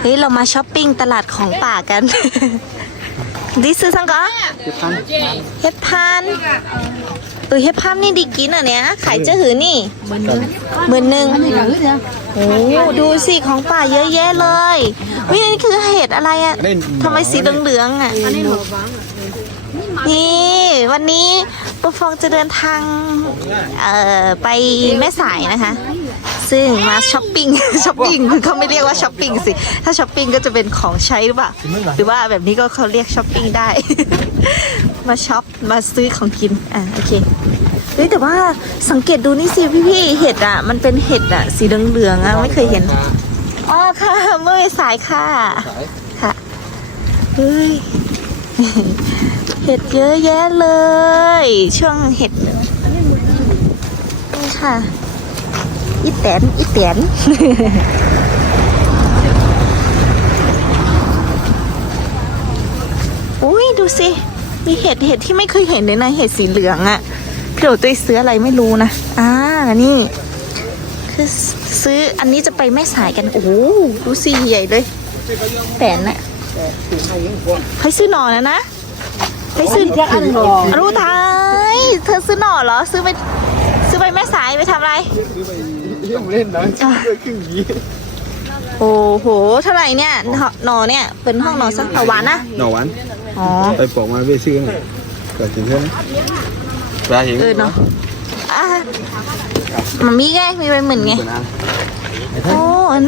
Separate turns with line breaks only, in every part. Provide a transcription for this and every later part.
เฮ้ยเรามาช้อปปิ้งตลาดของป่ากัน ดิซื้อสังก็เฮ็ดพันเออเฮ็ดพันนี่ดีกินอะเนี่ยขายเจ้าหือนี่เบอร์หนึ่งโอ้ดูสิของป่าเยอะแยะเลยวินี่คือเห็ดอะไรอะทำไมสีเหลืองๆอะนี่วันนี้ปุ๊ฟองจะเดินทางเอ่อไปแม่สายนะคะ ซึ่งมาช้อปปิ้งช้อปปิ้งคือเขาไม่เรียกว่าช้อปปิ้งสิ ถ้าช้อปปิ้งก็จะเป็นของใช้หรือเปล่า หรือว่าแบบนี้ก็เขาเรียกช้อปปิ้งได้ มาช็อปมาซื้อของกิน อะโอเคเฮ้ยแต่ว่าสังเกตดูนี่สิพี่ๆเห็ดอะ มันเป็นเห็ดอะ สีเหลืองๆอะไม่เคยเห็น อ๋อค่ะ เมื่อสายค่ะ ค่ะ เฮ้ย เห็ดเยอะแยะเลย ช่วงเห็ดนี่ค่ะ อีแตนอีแตนอุ้ยดูสิ มีเห็ดเห็ดที่ไม่เคยเห็นเลยนะ เห็ดสีเหลืองอะพี่โดตัวซื้ออะไรไม่รู้นะอ่านี่ คือซื้ออันนี้จะไปแม่สายกัน โอ้โหดูสิใหญ่เลยแตนน่ะใครซื้อหน่อนะนะใครซื้อรู้ทายเธอซื้อหน่อเหรอ ซื้อไปซื้อไปแม่สายไปทำอะไร
เล่นเล่นนะชิ้นด้วยครึ่งนี้
โอ้โห เท่าไหร่เนี่ยหน่อหนอเนี่ย เป็นห้องหนอสักหวานนะ
หน่อหวาน
อ๋อ
ไปปอกมาไปซื้อหน่อยเกิดจริงใช่ไหมปลาเห็น
เออเนาะอะมันมีไง มีใบเหมือนไง
เปิดอะ
โอ้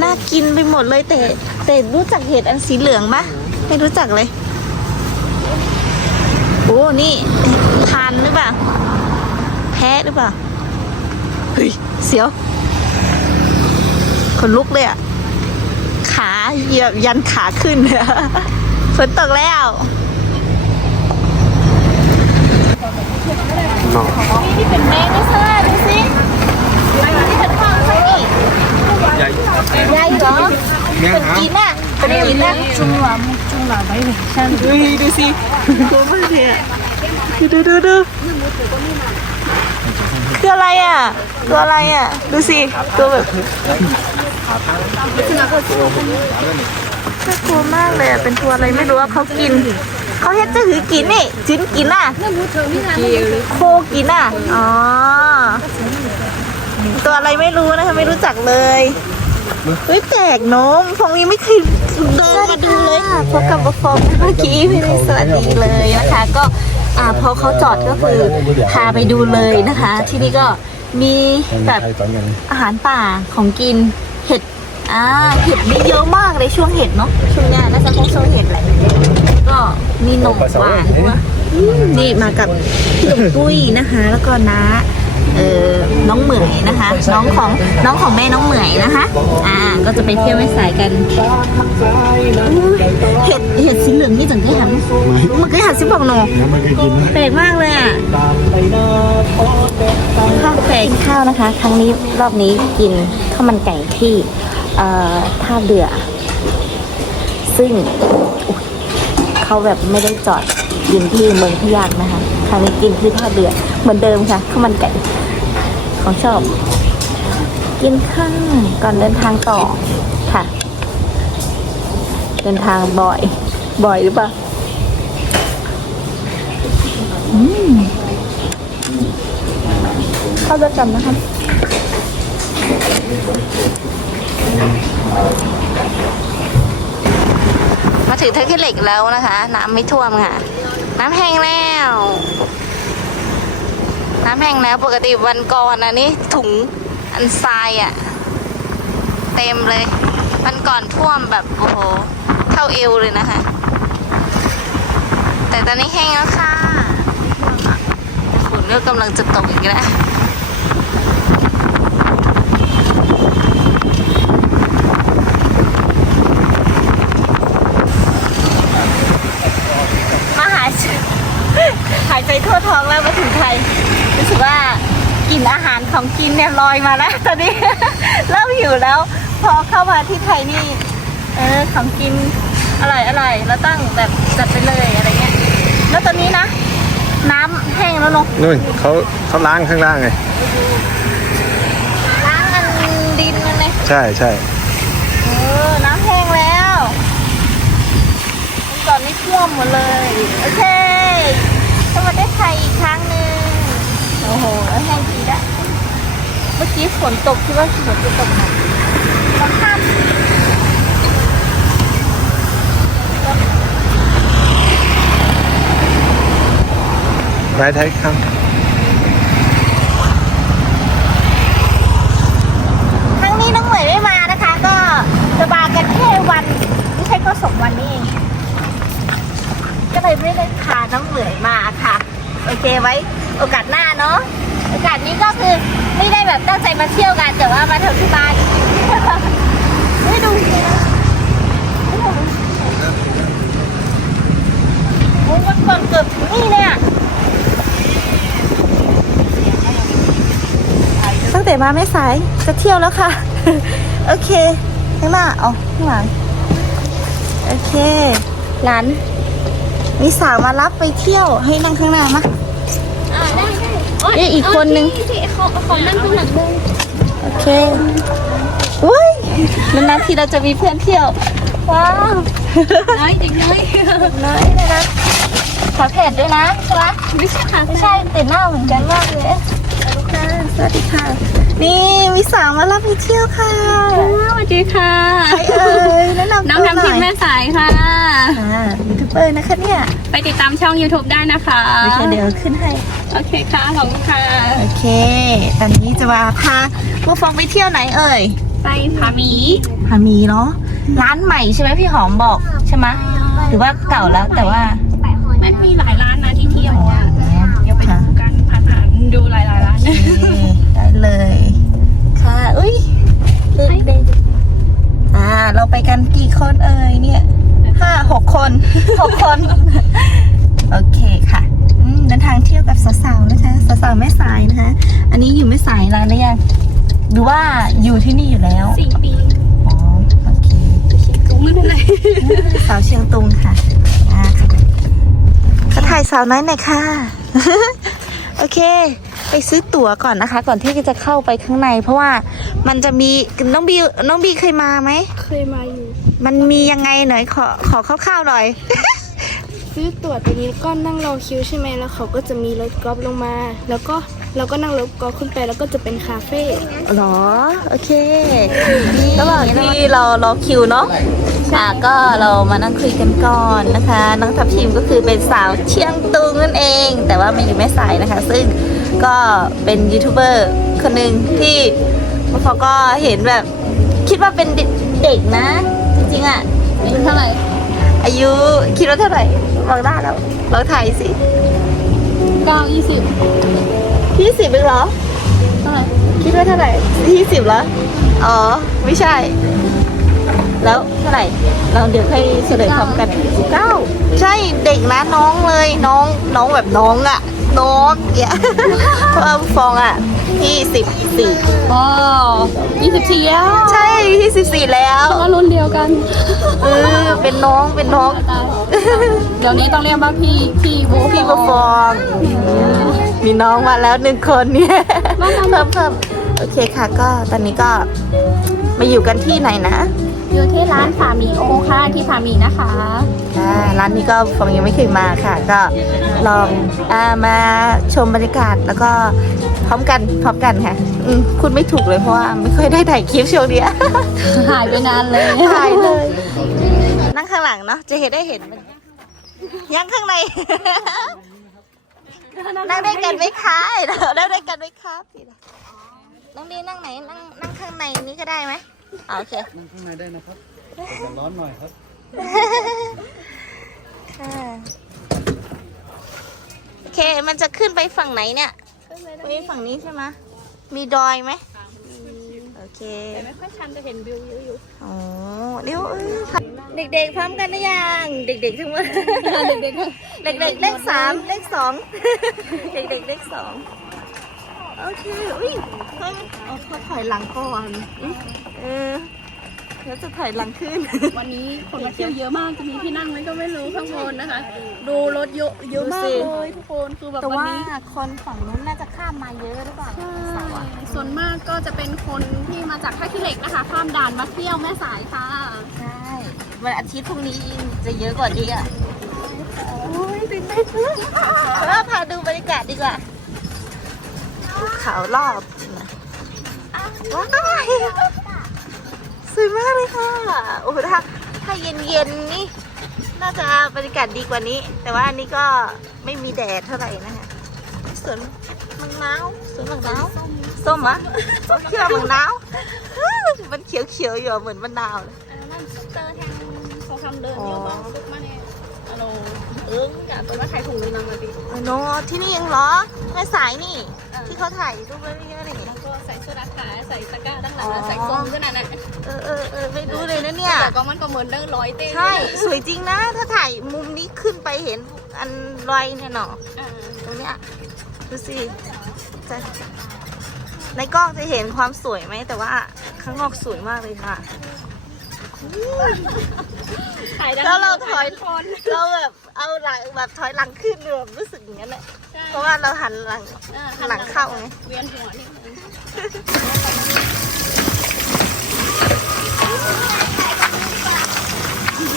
น่ากินไปหมดเลยแต่แต่รู้จักเห็ดอันสีเหลืองปะไม่รู้จักเลย โอ้ นี่ทานหรือเปล่า แพ้หรือเปล่า เฮ้ย เสียว คนลุกเลยอะขาเหยียบยันขาขึ้นฝนตกแล้ว
หน่อ
นี่ที่เป็นแมงนะเซ่ดูสินี่เป็นฟองใช่ไหม
ใหญ่
ใหญ่เหรอ
แง่
เป็น
หา
กินอะเป็นกินอะจุงหลามุจุงหลาไปเลยช่างดูดูสิตัวมันเนี่ยดูดูดูดูคืออะไรอะ ตัวอะไรอะ ดูสิ ตัวแบบ น่ากลัวมากเลยเป็นตัวอะไรไม่รู้ว่าเขากิน เขาเฮ็ดจะถือกินนี่จิ้นกินอะโคกินอะอ๋อตัวอะไรไม่รู้นะคะไม่รู้จักเลยเฮ้ยแปลกเนมฟองยังไม่เคยเดินมาดูเลยพบกับฟองเมื่อกี้ไม่ได้สวัสดีเลยนะคะ ก็อ่าพอเขาจอดก็คือพาไปดูเลยนะคะ ที่นี่ก็มีแบบ
อา
หารป่าของกิน อ่าเห็ดมีเยอะมากเลยช่วงเห็ดเนาะช่วงเนี้ยน่าจะคงช่วงเห็ดแหละก็มีหนมหวานด้วยอืมนี่มากับพี่หนุ่มปุ้ยนะคะ แล้วก็น้าเออน้องเหมยนะคะ น้องของน้องของแม่น้องเหมยนะคะ อ่าก็จะไปเที่ยวแม่สายกันอุ๊ยเห็ดเห็ดสีเหลืองนี่จังได้หันมันก็หันสิบอกหนอ
ไม่เคยกินนะ
แปลกมากเลยอะข้าวแกงข้าวนะคะ ครั้งนี้รอบนี้กินข้าวมันไก่ที่เอ่อ ท่าเรือ ซึ่งเขาแบบไม่ได้จอดกินที่เมืองพะยากนะคะครั้งนี้กินที่ท่าเรือ เหมือนเดิมค่ะข้าวมันไก่ของชอบ กินข้าวก่อนเดินทางต่อค่ะ เดินทางบ่อย บ่อยหรือเปล่าเข้าด้วยกันนะคะ มาถึงเทคเหล็กแล้วนะคะ น้ำไม่ท่วมค่ะ น้ำแห้งแล้ว น้ำแห้งแล้วปกติวันก่อนนะนี่ถุงอันทรายอะเต็มเลย วันก่อนท่วมแบบโอ้โห เท่าเอวเลยนะคะ แต่ตอนนี้แห้งแล้วค่ะฝนก็กำลังจะตกอีกแล้ว หายใจทั่วท้องแล้วมาถึงไทยรู้สึกว่ากลิ่นอาหารของกินเนี่ยลอยมาแล้วตอนนี้ เริ่มหิวแล้ว พอเข้ามาที่ไทยนี่ เออของกินอร่อยอร่อยแล้วตั้งแบบจัดไปเลยอะไรเงี้ยแล้วตอนนี้นะ น้ำแห้งแล้วเนาะ
นู่นเขาเขาล้างข้างล่างไง
ล้างกันดินมัเลย
ใช่ใช่
เออน้ำแห้งแล้วก่อนนี่ท่วมหมดเลยโอเค ไทยอีกครั้งหนึ่งโอ้โหแล้วแห้งดีดอะเมื่อกี้ฝนตกคิดว่าฝนจะตกไหมตอนค่ำ
ไปไทยครับ
ครั้งนี้น้องเหมยไม่มานะคะ ก็จะมากันแค่วัน ไม่ใช่ก็สองวันนี้เองก็เลยไม่ได้พาน้องเหมยมาค่ะ โอเคไว้ โอกาสหน้าเนาะโอกาสนี้ก็คือไม่ได้ แบบตั้งใจมาเที่ยวกันแต่ว่ามาเที่ยวที่บ้านไม่ดูสินะโอ้ยวันก่อนเกือบถึงนี่เลยอะตั้งแต่มาไม่สายจะเที่ยวแล้วค่ะ โอเค ข้างหน้าเอาข้างหลังโอเคหลานมีสาวมารับไปเที่ยวให้นั่งข้างหน้ามา
ได้
เอ๊ะอีกคนนึง
ที่ที่เขาเขานั่งข้างหลังเลย
โอเคอุ้ยนานๆทีเราจะมีเพื่อนเที่ยว ว้าว
น้อยเด็กน้อย
น้อยเลยนะขอเพจด้วยนะใช่ปะ
ไม่ใช่ค่ะ
ไม่ใช่ติดหน้าเหมือนกันมากเลยค่ะ สวัสดีค่ะ นี่มีสาวมารับไปเที่ยวค่ะ
สวัสดีค่ะ
ใครเอ่ยแนะนำ
น้อง
ตัวห
ทำ
น่
ที
อ
ม
ย
แม่สายค่ะ
ค่ะยูทูบเบอร์นะคะเนี่ย
ไปติดตามช่อง YouTube ได้นะคะ
โอเคเดี๋ยวขึ้นให้
โอเคค่ะขอบคุณค่ะ
โอเค ตอนนี้จะมาพาผู้ฟองไปเที่ยวไหนเอ่ย
ไปผาหมี
พามีเนาะร้านใหม่ใช่ไหมพี่หอมบอกใช่ไหมหรือว่าเก่าแล้วแต่ว่า
มันมีหลายร้าน ดูหลายๆร้าน
โอเคได้เลย ค่ะ อุ้ยเด็กๆอ่า เราไปกันกี่คนเอ่ยเนี่ยห้าหกคนหกคน โอเคค่ะอืมเดินทางเที่ยวกับสาวๆนะคะสาวๆแม่สายนะคะ อันนี้อยู่แม่สายร้านหรือยังหรือว่าอยู่ที่นี่อยู่แล้ว
สี่ปี
อ๋อโอเค
กูไม่เป็นไร
สาวเชียงตุงค่ะอ่าค่ะก็ถ่ายสาวน้อยหน่อยค่ะ โอเค ไปซื้อตั๋วก่อนนะคะ ก่อนที่จะเข้าไปข้างใน เพราะว่ามันจะมีน้องบีน้องบีเคยมาไหม
เคยมาอยู่
มันมียังไงหน่อยขอขอคร่าวๆหน่อย
ซื้อตั๋วตัวนี้ก็นั่งรอคิวใช่ไหมแล้วเขาก็จะมีรถกอล์ฟลงมา แล้วก็ เราก็นั่งรถกอล์ฟขึ้นไปแล้วก็จะเป็นคาเฟ่
หรอ โอเคระหว่างที่เรารอคิวเนาะค่ะก็เรามานั่งคุยกันก่อนนะคะ น้องทัพทีมก็คือเป็นสาวเชียงตุงนั่นเอง แต่ว่ามาอยู่แม่สายนะคะ ซึ่งก็เป็นยูทูบเบอร์คนหนึ่งที่เขาก็เห็นแบบ คิดว่าเป็นเด็กนะ จริงๆอะ
เป็นเท่าไหร่
อายุคิดว่าเท่าไหร่บอกได้แล้วเราถ่ายสิ
เก้ายี่สิบ
ยี่สิบเองเหรอ
เท่าไหร่
คิดว่าเท่าไหร่ยี่สิบเหรอ อ๋อ ไม่ใช่ แล้วเท่าไหร่ เราเดี๋ยวค่อยเฉลยพร้อมกันสิบเก้าใช่เด็กนะน้องเลยน้องน้องแบบน้องอะน้องเนี่ยเพราะว่าฟองอะที่สิบสี่
อ๋อยี่สิบสี่แล้ว
ใช่ที่สิบสี่แล้ว
ก็รุ่นเดียวกัน
เออเป็นน้องเป็นน้อง
ตายเดี๋ยวนี้ต้องเรียกว่าพี่พี่โบ
พี่ประฟองมี น้องมาแล้วหนึ่งคนเนี่ยเพิ่มเพิ่มโอเคค่ะ ก็ตอนนี้ก็มาอยู่กันที่ไหนนะ
อยู่ที่ร้านผาหมีโอค่ะที่ผาหมีนะคะ
ค่ะร้านนี้ก็ฟองยังไม่เคยมาค่ะ ก็ลองอามาชมบรรยากาศแล้วก็พร้อมกันพร้อมกันค่ะอืมคุณไม่ถูกเลยเพราะว่าไม่ค่อยได้ถ่ายคลิปช่วงเนี้ย
หายไปนานเลย
ถ่ายเลย นั่งข้างหลังเนาะจะเห็นได้เห็นมันยังข้างใน นั่งได้กันไหมคะเราได้ด้วยกันไหมครับพี่น้องดีนั่งไหนนั่งนั่งข้างในนี้ก็ได้ไหมอ๋อโอเค
นั่งข้างในได้นะครับแต่ร้อนหน่อยครับ
ค่ะโอเคมันจะขึ้นไปฝั่งไหนเนี่ยไปฝั่งนี้ใช่ไหมมีดอยไหม โอเค
ไม่ค่อยชันจะเห็นวิวเยอะอยู่
อ๋อเดี๋ยวเอ้ยเด็กๆพร้อมกันหรือยัง เด็กๆทั้งหมด
เด็ก
เด็กๆเลขสามเลขสองเด็กๆเลขสองโอเค อุ้ยเฮ้ยเอาเขาถอยหลังก่อนอุ๊ยเออ แล้วจะถอยหลังขึ้น
ๆวันนี้คนมาเที่ยวเยอะมากจะมีที่นั่งไหมก็ไม่รู้ข้างบนนะคะ ดูรถเยอะเยอะมาก
ดูสิ
เลยทุกคนคือแบบ
แต่
วัน
ว่า
นี้
คนฝั่งนู้นน่าจะข้ามมาเยอะหรือเปล่าเสาร์อะ
ส่วนมากก็จะเป็นคนที่มาจากท่าขี้เหล็กนะคะ ข้ามด่านมาเที่ยวแม่สายค่ะ
ใช่วันอาทิตย์พรุ่งนี้จะเยอะกว่านี้อะโอ้ยตื่นเต้นมากเออพาดูบรรยากาศดีกว่าภูเขารอบนะว้ายส วยมากเลยค่ะ โอ้โหถ้าถ้าเย็นเย็นๆนี่น่าจะบรรยากาศดีกว่านี้ แต่ว่าอันนี้ก็ไม่มีแดดเท่าไหร่นะคะสวนมังนาวสวนมังนาวส้มอะส้มเขียวมังนาวมันเขียวเขียวๆอยู่เหมือนมะนาวเลย
นนั้นซุปเตอร์แทงเขาทำเดินเยอะมากซุปมาเนี่ยอันโนเออกับตัวว่าใครถุงนึงนำมาดิ
อ๋อโนที่นี่เองเหรอแม่สายนี่ ที่เขาถ่ายรูปไว้เยอะๆนี่
แล้วก็ใส่ชุดอาขาใส่ตะกร้าตั้งหลังใส่ส้มด้วยนะน่ะ
เออเออเออไม่รู้เลยนะเนี่ย
แต่ก็มันก็เหมือนเรื่องร้อยเต้
ใช่ สวยจริงนะ ถ้าถ่ายมุมนี้ขึ้นไปเห็นอันลอยเนี่ยเนาะ
อ่า
ตรงเนี้ยดูสิจะในกล้องจะเห็นความสวยไหมแต่ว่าข้างนอกสวยมากเลยค่ะ
ถ่ายได้
แล้วเราถอย
คน
เราแบบเอาหลังแบบถอยหลังขึ้นแบบรู้สึกอย่างนั้นแหละ
ใช่
เพราะว่าเราหันหลัง
อ่า
หลังเข้าไง
เวียนหัวนิดนึง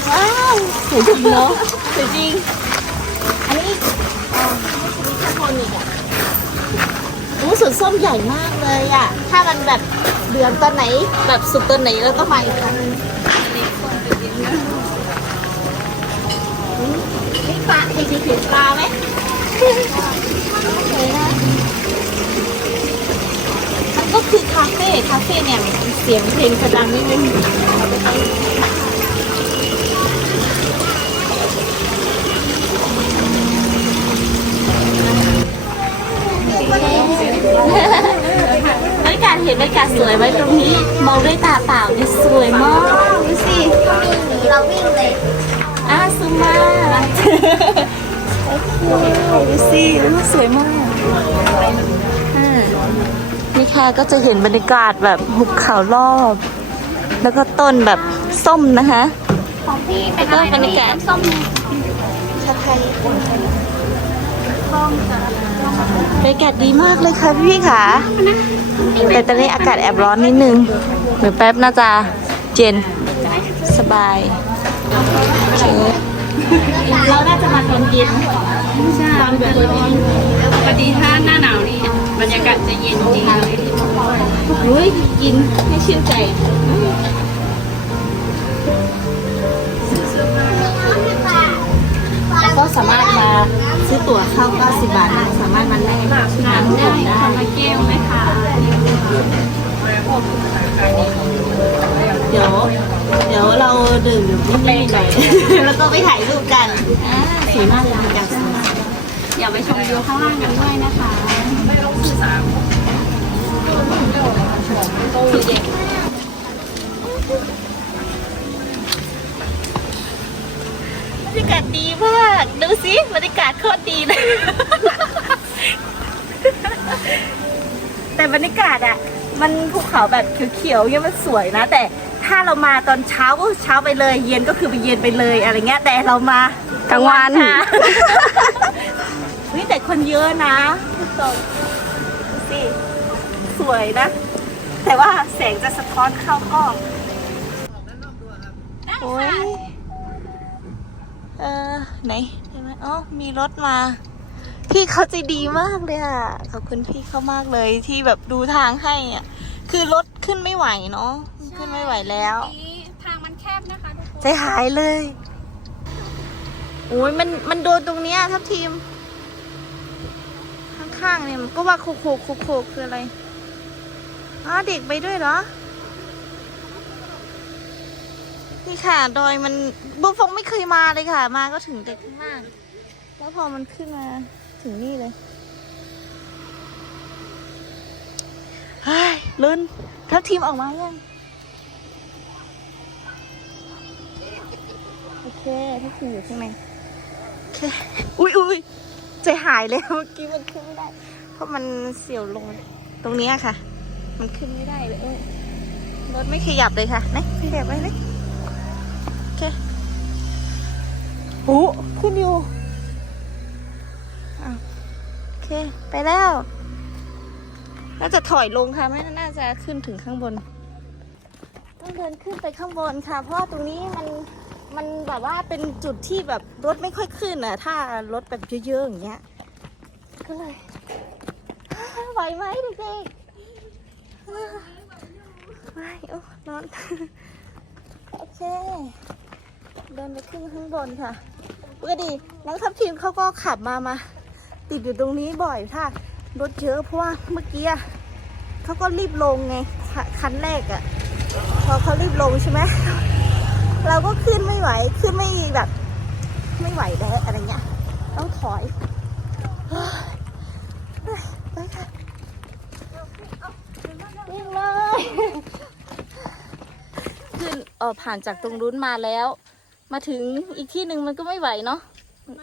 ว้าวสวยจริงเนาะสวยจริง อันนี้อ๋อนี่คือข้างบนอีกอะ โอ้สวนส้มใหญ่มากเลยอะ ถ้ามันแบบเดือนตอนไหน แบบสุกตอนไหนเราต้องมาอีกครั้งนึงนี่ปลาเด็กๆเห็นปลาไหมมันก็คือคาเฟ่ คาเฟ่เนี่ยเสียงเพลงกระดังนิดนึง บรรยากาศเห็นบรรยากาศสวยไหมตรงนี้มองด้วยตาเปล่านี่สวยมากดูสิเราวิ่งเลยอะซูมมาโอ้โหดูสิสวยมากอ่านี่ค่ะก็จะเห็นบรรยากาศแบบหุบเขารอบ แล้วก็ต้นแบบส้มนะคะ
ของพี่เป็น
แล้ว
อะ
ก็
ไร
บรรยากาศ
น้ำส้ม
ชาไทย บรรยากาศดีมากเลยค่ะพี่ๆค่ะแต่ตอนนี้อากาศแอบร้อนนิดนึงเดี๋ยวแป๊บน่าจะเย็นสบายโอเคเราน่าจะมาตอนเย็น
ใช่ตอนแบบนี้ปกติถ้าหน้าหนาวนี่บรรยากาศจะเย็นจริงเลย
อุ้ยกินให้ชื่นใจ สามารถมาซื้อตั๋วเข้า 90 บาทนะสามารถมาแลกน้ำได้
คนละแก้วไหมคะ
เดี๋ยว เดี๋ยวเราดื่มนิดๆหน่อยๆแล้วก็ไปถ่ายรูปกันอ่าสวยมากเลยบรรยากาศสวยมาก
อย่าไปชมวิวข้างล่างกันด้วยนะคะ
บรรยากาศดีมาก ดูสิบรรยากาศโคตรดีเลย แต่บรรยากาศอะ มันภูเขาแบบเขียวๆเนี่ยมันสวยนะ แต่ถ้าเรามาตอนเช้าก็เช้าไปเลย เย็นก็คือไปเย็นไปเลยอะไรเงี้ย แต่เรามาก
ลางวัน
ค่ะเฮ้ยแต่คนเยอะนะดูสิสวยนะ แต่ว่าแสงจะสะท้อนเข้ากล้องโอ้ย เออไหนเห็นไหมอ๋อมีรถมา พี่เขาใจดีมากเลยอะขอบคุณพี่เขามากเลยที่แบบดูทางให้อะคือรถขึ้นไม่ไหวเนาะขึ้นไม่ไหวแล้ว
นี่ทางมันแคบนะคะทุกคน
ใจหายเลยโอ้ยมันมันโดนตรงเนี้ยทับทีม ข้างๆเนี่ยมันก็ว่าโคโคโคโคคืออะไรอ๋อเด็กไปด้วยเหรอ นี่ค่ะ ดอยมันบุฟงไม่เคยมาเลยค่ะ มาก็ถึงแต่ข้างล่างแล้วพอมันขึ้นมาถึงนี่เลยเฮ้ยลุ้นทับทีมออกมายังโอเคถ้าคืออยู่ข้างในโอเคอุ้ยอุ้ยใจหายเลยเมื่อกี้มันขึ้นไม่ได้ เพราะมันเสียวลงตรงเนี้ยค่ะ มันขึ้นไม่ได้เลยเอ้ยรถไม่ขยับเลยค่ะนะขยับไว้เลย อ้ขึ้นอยู่โอเค ไปแล้ว น่าจะถอยลงค่ะ ไม่น่าจะขึ้นถึงข้างบน ต้องเดินขึ้นไปข้างบนค่ะ เพราะตรงนี้มันมันแบบว่าเป็นจุดที่แบบรถไม่ค่อยขึ้นอะ ถ้ารถแบบเยอะๆอย่างเงี้ย ก็เลยไหวไหมเด็กๆไม่โอ้นอน โอเค เดินไปขึ้นข้างบนค่ะ ปกติน้องทัพทีมเขาก็ขับมามา ติดอยู่ตรงนี้บ่อยถ้ารถเยอะเพราะว่าเมื่อกี้เขาก็รีบลงไงคันแรกอะพอเขารีบลงใช่ไหมเราก็ขึ้นไม่ไหวขึ้นไม่แบบ ไม่ไหวแล้วอะไรเงี้ยต้องถอยไปค่ะวิ่งเลยขึ้นเออผ่านจากตรงนู้นมาแล้ว มาถึงอีกที่หนึ่งมันก็ไม่ไหวเนาะ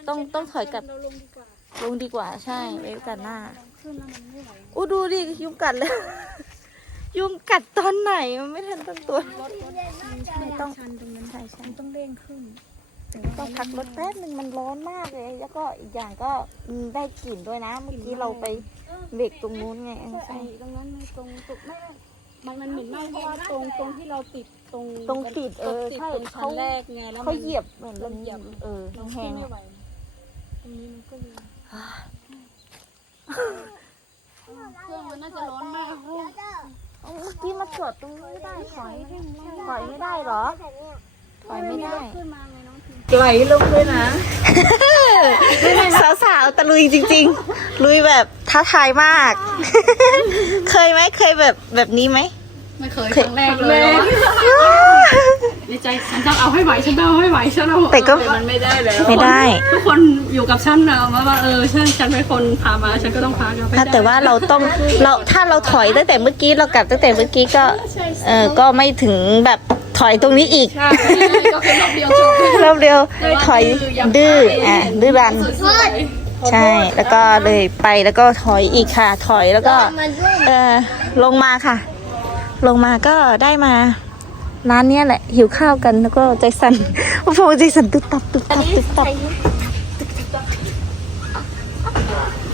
ต้องต้องถอยกลับ
เราลงดีกว่า
ลงดีกว่าใช่ไว้กันหน้า
ขึ้นแล้วมันไม่ไหว
อู้ดูดิยุงกัดเลยยุงกัดตอนไหนมันไม่ทันตั้งตัวไม่ต้อง
ชันตรงนั้น
ใช่ใช่
มันต้องเร่งขึ้น
ต้องพักรถแป๊บนึงมันร้อนมากเลย แล้วก็อีกอย่างก็อืมได้กลิ่นด้วยนะ เมื่อกี้เราไปเบรกตรงนู้นไงเออ
ใช่
ใช่
ตรงนั้นไม่ตรงตุกไม่ มันมันเหม็นมากเพราะว่าตรงตรงที่เราติดตรง
ตรงติดเออ
ติด
ใช่
ตรงชั้
เขา
นแรกไงแล้ว
เขา
มัน
เหยียบเหมือนเรา
เหยียบ
เออ
เรา
แห้
ขึ้น
ง
ไม่
ๆ
ไหว
อะ
ตรงนี้มันก็เลยเครื่องมันน่าจะร้อนมาก
เอาเมื่อกี้มาจอดตรงนี้ไม่ได้ถอยถอยไม่ได้เหรอถอยไม่ได้
ขึ้นมาไงน้องที
ไกลลงเลยนะสาวๆตะลุยจริง ๆ ลุยแบบท้าทายมาก เคยไหมเคยแบบแบบนี้ไหม
ไม่เคยครั้งแรกเลยในใจฉันต้องเอาให้ไหวฉันต้องเอาให้ไหวฉันเอา
แต่ก็
มันไม่ได้แล้ว
ไม่ได้
ทุกคนอยู่กับฉันนะว่าว่าเออฉันฉันเป็นคนพามาฉันก็ต้องพากันไป
ถ้าแต่ว่าเราต้องเราถ้าเราถอยตั้งแต่เมื่อกี้เรากลับตั้งแต่เมื่อกี้ก็เออก็ไม่ถึงแบบถอยตรงนี้อีก
ใช่ก็คือรอบเดียวจบ
รอบเดียวถอยดื้ออะดื้อรัน ใช่ แล้วก็เลยไปแล้วก็ถอยอีกค่ะ ถอยแล้วก็ เออลงมาค่ะ ลงมาก็ได้มาร้านเนี้ยแหละ หิวข้าวกันแล้วก็ใจสั่นโอ้โหใจสั่นตึกตับตึกตับตึกตับ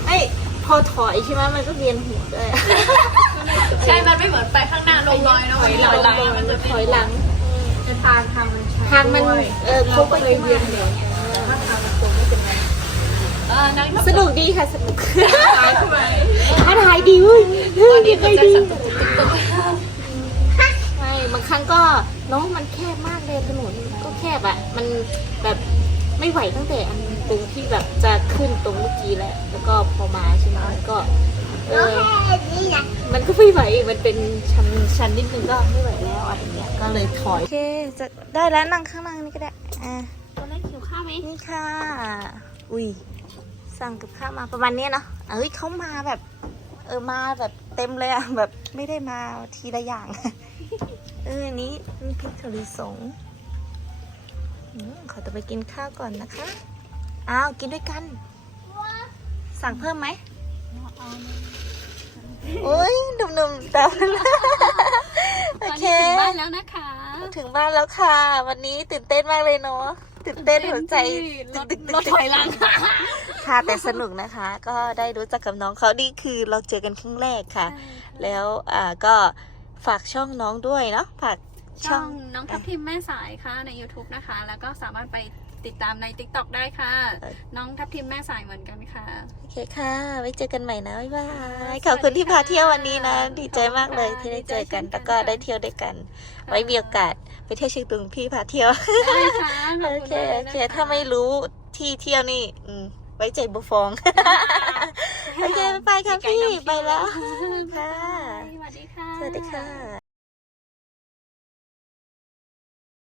ไอ้พอถอยใช่ไหมมันก็เวียนหัวด้วย
ใช่ มันไม่เหมือนไปข้างหน้าลงลอยนะถอยหลังมันจะ
ถอยหลัง
เป็นทางทางมัน
ทางมันเออโค้งไปเลยเวียนหัว
เออนั่ง
สนุกดีค่ะสนุก
ทำไม
ท้าทายดีเว้ย
ตอนนี้มัน
ครั้งก็เน้องมันแคบมากเลยถนนก็แคบอะมันแบบไม่ไหวตั้งแต่อันตรงที่แบบจะขึ้นตรงเมื่อกี้แหละแล้วก็พอมาใช่ไหมมันก็เออมันก็ไม่ไหวมันเป็นชันชันนิดนึงก็ไม่ไหวแล้วอะไรเงี้ยก็เลยถอยโอเคจะได้แล้วนั่งข้างล่างนี่ก็ได้อ่า
ตอนแรกหิวข้าวไหม
นี่ค่ะ อุ้ยสั่งกับข้าวมาประมาณเนี้ยเนาะเอ้ยเขามาแบบ เออมาแบบเต็มเลยอะแบบไม่ได้มาทีละอย่าง เอออันนี้มีพริกถั่วลิสงอืมขอตัวไปกินข้าวก่อนนะคะ อ้าว กินด้วยกัน สั่งเพิ่มไหมโอ้ยหนุ่มๆแต่โอ
ตอน
เค
นี้ถึงบ้านแล้วนะคะ
ถึงบ้านแล้วค่ะ วันนี้ตื่นเต้นมากเลยเนาะตื่นเต้นหัวใจ
รถ
ตึกๆๆๆ
รถถอยหลัง
ค่ะแต่สนุกนะคะ ก็ได้รู้จักกับน้องเขานี่คือเราเจอกันครั้งแรกค่ะ แล้วอ่าก็ ฝากช่องน้องด้วยเนาะฝากช่
ช่
อ
องงน้องทัพทิมแม่สายค่ะใน YouTube นะคะ แล้วก็สามารถไปติดตามใน TikTok ได้ค่ะ น้องทัพทิมแม่สายเหมือนกันค่ะ
โอเคค่ะ ไว้เจอกันใหม่นะ บ๊ายบาย ขอบคุณที่พาเที่ยววันนี้นะ ดีใจมากเลยที่ได้เจอกัน แล้วก็ได้เที่ยวด้วยกัน ไว้มีโอกาสไปเที่ยวเชียงตุงพี่พาเที่ยว
ได้ค่ะขอบ
โอ
คุณ
เค
มากล
โอย
นะะ
เค ถ้าไม่รู้ที่เที่ยวนี่ อืมไว้ใจบุฟอง โอเค ไปค่ะพี่ ไปแล้วค่ะ
สวัสดีค่ะ
สวัสดีค่ะ